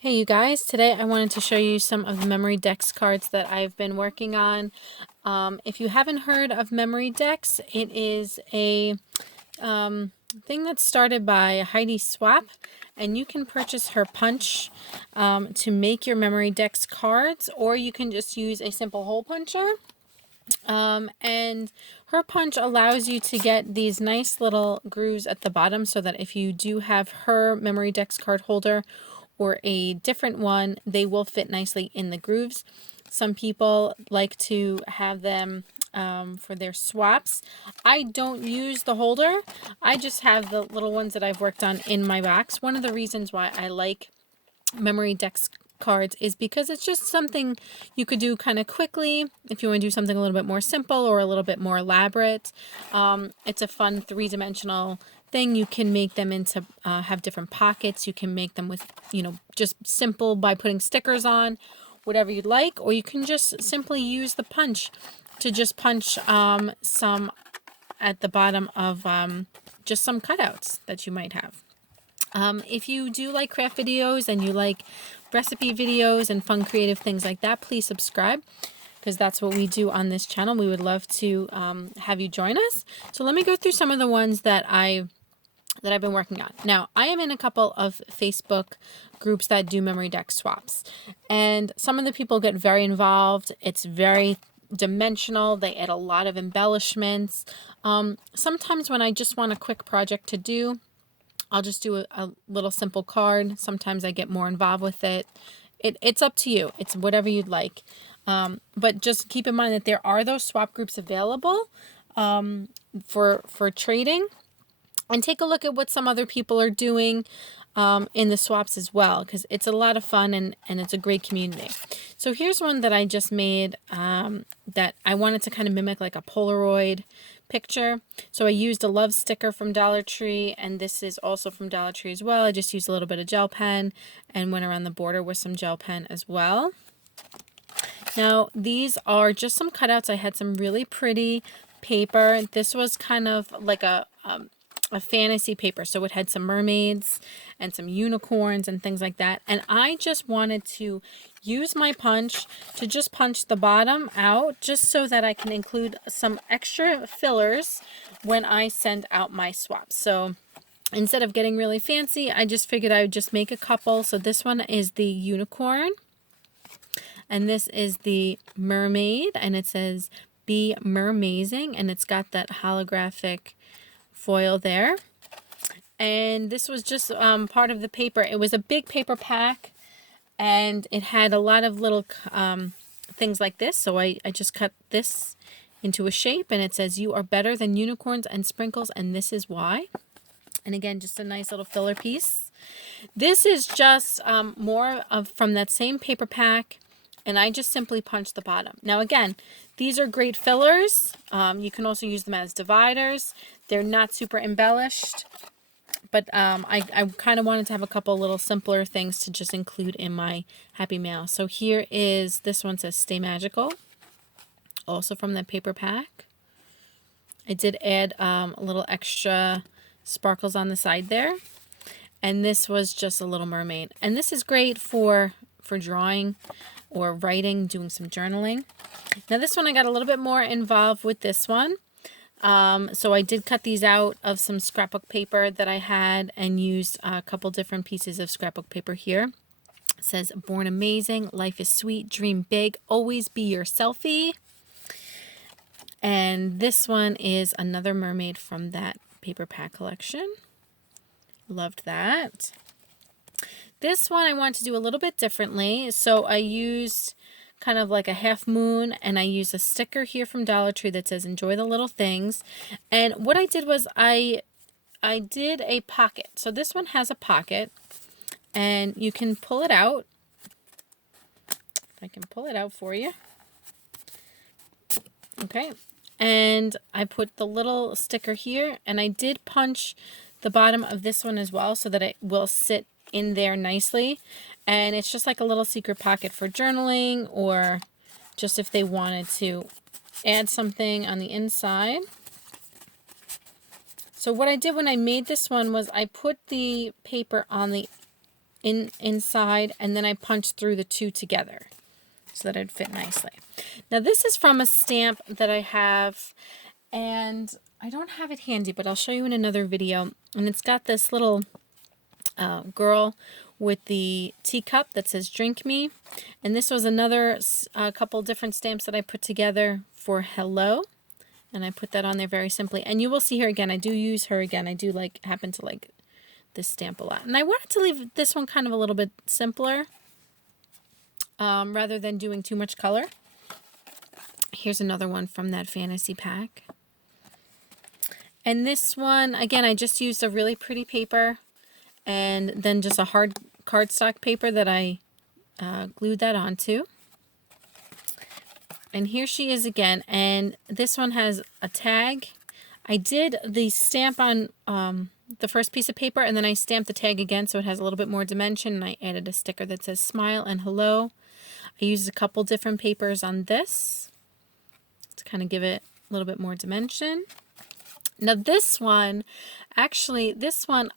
Hey you guys, today I wanted to show you some of the memory DeX cards that I've been working on. If you haven't heard of memory DeX, it is a thing that's started by Heidi Swap, and you can purchase her punch to make your memory DeX cards, or you can just use a simple hole puncher. And her punch allows you to get these nice little grooves at the bottom so that if you do have her memory DeX card holder or a different one, they will fit nicely in the grooves. Some people like to have them for their swaps. I don't use the holder. I just have the little ones that I've worked on in my box. One of the reasons why I like memory DeX cards is because it's just something you could do kind of quickly if you want to do something a little bit more simple or a little bit more elaborate. It's a fun three-dimensional thing. You can make them into have different pockets. You can make them with, just simple by putting stickers on, whatever you'd like, or you can just simply use the punch to just punch some at the bottom of just some cutouts that you might have. If you do like craft videos and you like recipe videos and fun creative things like that, please subscribe, because that's what we do on this channel. We would love to have you join us. So let me go through some of the ones that I've been working on. Now, I am in a couple of Facebook groups that do memory DeX swaps, and some of the people get very involved. It's very dimensional. They add a lot of embellishments. Sometimes when I just want a quick project to do, I'll just do a little simple card. Sometimes I get more involved with it. It's up to you. It's whatever you'd like. But just keep in mind that there are those swap groups available for trading. And take a look at what some other people are doing in the swaps as well, because it's a lot of fun and it's a great community. So here's one that I just made that I wanted to kind of mimic like a Polaroid picture. So I used a love sticker from Dollar Tree, and this is also from Dollar Tree as well. I just used a little bit of gel pen and went around the border with some gel pen as well. Now these are just some cutouts. I had some really pretty paper. This was kind of like a fantasy paper, so it had some mermaids and some unicorns and things like that, and I just wanted to use my punch to just punch the bottom out, just so that I can include some extra fillers when I send out my swaps. So instead of getting really fancy, I just figured I would just make a couple. So this one is the unicorn, and this is the mermaid, and it says "Be Mermazing," and it's got that holographic foil there. And this was just part of the paper. It was a big paper pack, and it had a lot of little things like this. So I just cut this into a shape, and it says, "You are better than unicorns and sprinkles, and this is why." And again, just a nice little filler piece. This is just more of from that same paper pack, and I just simply punched the bottom. Now again, these are great fillers. You can also use them as dividers. They're not super embellished, but I kind of wanted to have a couple little simpler things to just include in my Happy Mail. So here is, this one says "Stay Magical," also from that paper pack. I did add a little extra sparkles on the side there. And this was just a little mermaid. And this is great for drawing or writing, doing some journaling. Now this one I got a little bit more involved with this one. So I did cut these out of some scrapbook paper that I had and used a couple different pieces of scrapbook paper here. It says, "Born amazing, life is sweet, dream big, always be your selfie." And this one is another mermaid from that paper pack collection. Loved that. This one I want to do a little bit differently. So I used kind of like a half moon, and I used a sticker here from Dollar Tree that says "Enjoy the little things." And what I did was I did a pocket. So this one has a pocket, and you can pull it out. If I can pull it out for you. Okay. And I put the little sticker here, and I did punch the bottom of this one as well so that it will sit in there nicely. And it's just like a little secret pocket for journaling, or just if they wanted to add something on the inside. So what I did when I made this one was I put the paper on the inside, and then I punched through the two together so that it'd fit nicely. Now this is from a stamp that I have, and I don't have it handy, but I'll show you in another video. And it's got this little girl with the teacup that says "Drink Me," and this was another couple different stamps that I put together for hello, and I put that on there very simply. And you will see her again. I do use her again. I do happen to like this stamp a lot, and I wanted to leave this one kind of a little bit simpler rather than doing too much color. Here's another one from that fantasy pack. And this one, again, I just used a really pretty paper and then just a hard cardstock paper that I glued that onto. And here she is again, and this one has a tag. I did the stamp on the first piece of paper, and then I stamped the tag again so it has a little bit more dimension, and I added a sticker that says smile and hello. I used a couple different papers on this to kind of give it a little bit more dimension. Now this one, actually,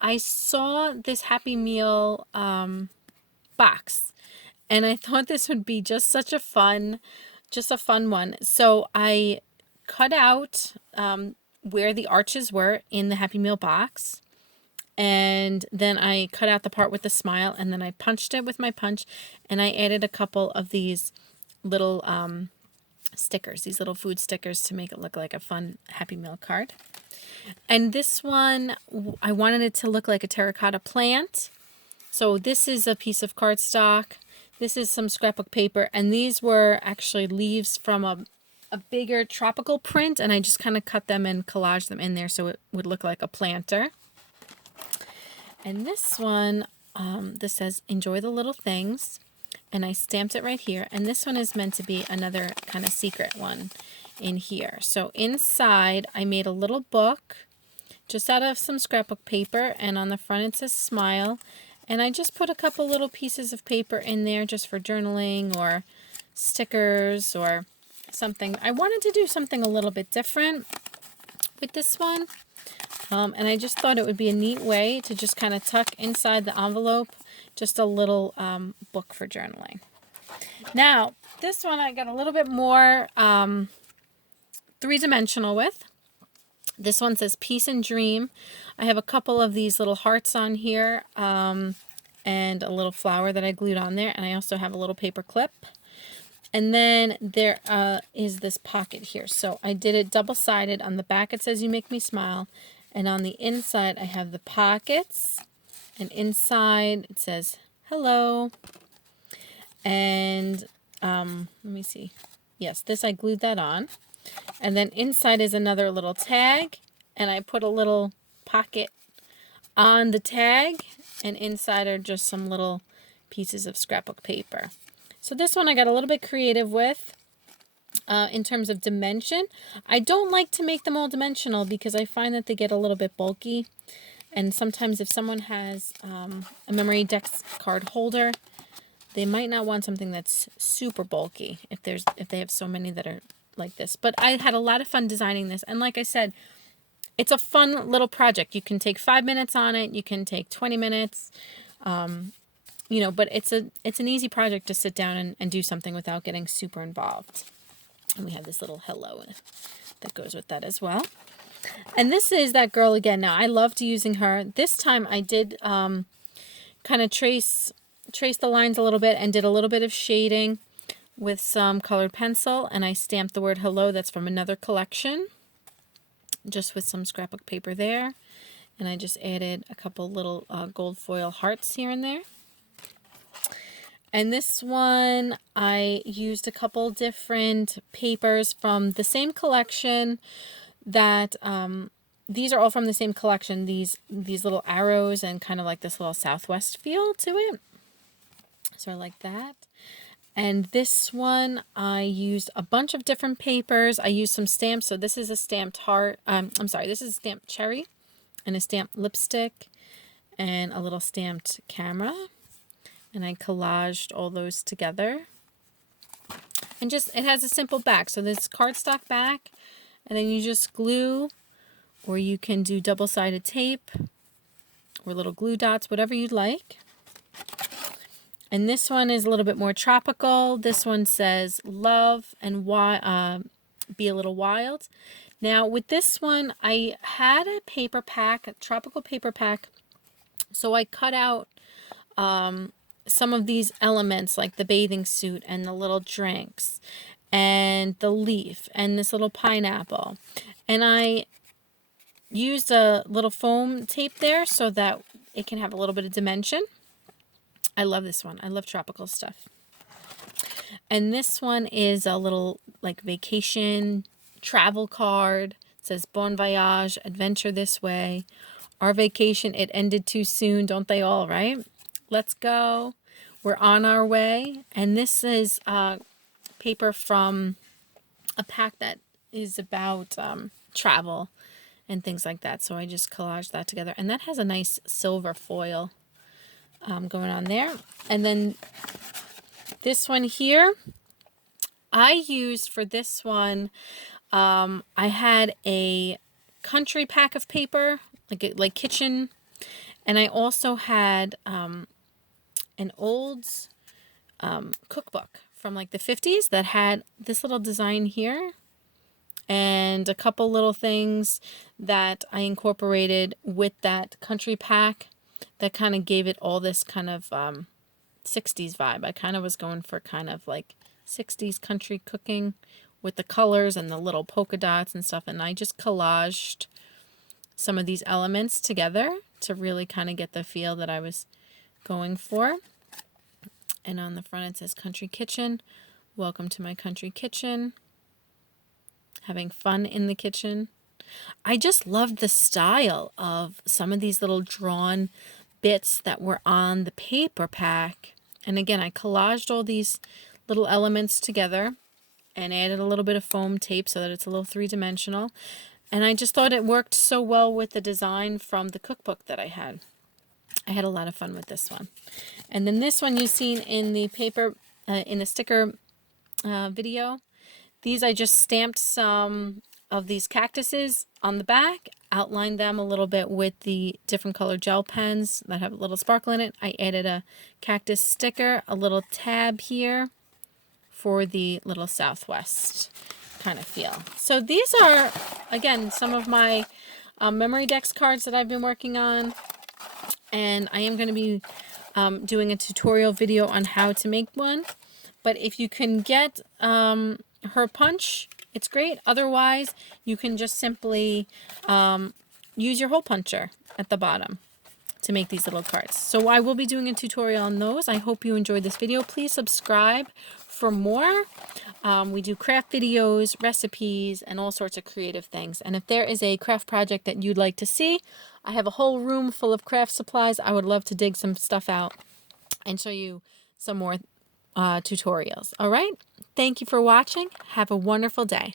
I saw this Happy Meal box, and I thought this would be just a fun one. So I cut out where the arches were in the Happy Meal box, and then I cut out the part with the smile, and then I punched it with my punch, and I added a couple of these little stickers, these little food stickers, to make it look like a fun Happy Meal card. And this one, I wanted it to look like a terracotta plant. So this is a piece of cardstock. This is some scrapbook paper. And these were actually leaves from a bigger tropical print. And I just kind of cut them and collaged them in there so it would look like a planter. And this one, this says, enjoy the little things. And I stamped it right here. And this one is meant to be another kind of secret one in here. So inside I made a little book just out of some scrapbook paper, and on the front it says smile, and I just put a couple little pieces of paper in there just for journaling or stickers or something. I wanted to do something a little bit different with this one, and I just thought it would be a neat way to just kind of tuck inside the envelope just a little book for journaling. Now this one I got a little bit more three-dimensional with. This one says peace and dream. I have a couple of these little hearts on here and a little flower that I glued on there, and I also have a little paper clip. And then there is this pocket here. So I did it double-sided. On the back it says you make me smile, and on the inside I have the pockets, and inside it says hello. And let me see. Yes, this I glued that on. And then inside is another little tag, and I put a little pocket on the tag, and inside are just some little pieces of scrapbook paper. So this one I got a little bit creative with in terms of dimension. I don't like to make them all dimensional because I find that they get a little bit bulky, and sometimes if someone has a memory DeX card holder, they might not want something that's super bulky if they have so many that are like this. But I had a lot of fun designing this, and like I said, it's a fun little project. You can take 5 minutes on it, you can take 20 minutes, you know, but it's an easy project to sit down and do something without getting super involved. And we have this little hello that goes with that as well. And this is that girl again. Now I loved using her. This time I did kind of trace the lines a little bit and did a little bit of shading with some colored pencil, and I stamped the word hello. That's from another collection, just with some scrapbook paper there, and I just added a couple little gold foil hearts here and there. And this one I used a couple different papers from the same collection that these are all from the same collection, these little arrows and kind of like this little Southwest feel to it, so I like that. And this one, I used a bunch of different papers. I used some stamps. So this is a stamped heart. This is a stamped cherry and a stamped lipstick and a little stamped camera. And I collaged all those together. And just, it has a simple back. So this cardstock back, and then you just glue, or you can do double-sided tape or little glue dots, whatever you'd like. And this one is a little bit more tropical. This one says love and be a little wild. Now with this one, I had a paper pack, a tropical paper pack. So I cut out some of these elements like the bathing suit and the little drinks and the leaf and this little pineapple. And I used a little foam tape there so that it can have a little bit of dimension. I love this one. I love tropical stuff. And this one is a little like vacation travel card. It says Bon Voyage, adventure this way. Our vacation, it ended too soon, don't they all, right? Let's go. We're on our way. And this is paper from a pack that is about travel and things like that. So I just collaged that together. And that has a nice silver foil going on there. And then this one here, I used for this one, I had a country pack of paper, like kitchen, and I also had an old cookbook from like the 50s that had this little design here and a couple little things that I incorporated with that country pack that kind of gave it all this kind of 60s vibe. I kind of was going for kind of like 60s country cooking with the colors and the little polka dots and stuff, and I just collaged some of these elements together to really kind of get the feel that I was going for. And on the front it says Country Kitchen. Welcome to my country kitchen. Having fun in the kitchen. I just loved the style of some of these little drawn bits that were on the paper pack. And again, I collaged all these little elements together and added a little bit of foam tape so that it's a little three-dimensional. And I just thought it worked so well with the design from the cookbook that I had. I had a lot of fun with this one. And then this one you've seen in the paper, in the sticker video. These I just stamped some of these cactuses on the back, outlined them a little bit with the different color gel pens that have a little sparkle in it. I added a cactus sticker, a little tab here for the little Southwest kind of feel. So these are, again, some of my memory DeX cards that I've been working on. And I am going to be doing a tutorial video on how to make one. But if you can get her punch, it's great. Otherwise, you can just simply use your hole puncher at the bottom to make these little cards. So I will be doing a tutorial on those. I hope you enjoyed this video. Please subscribe for more. We do craft videos, recipes, and all sorts of creative things. And if there is a craft project that you'd like to see, I have a whole room full of craft supplies. I would love to dig some stuff out and show you some more tutorials. All right. Thank you for watching. Have a wonderful day.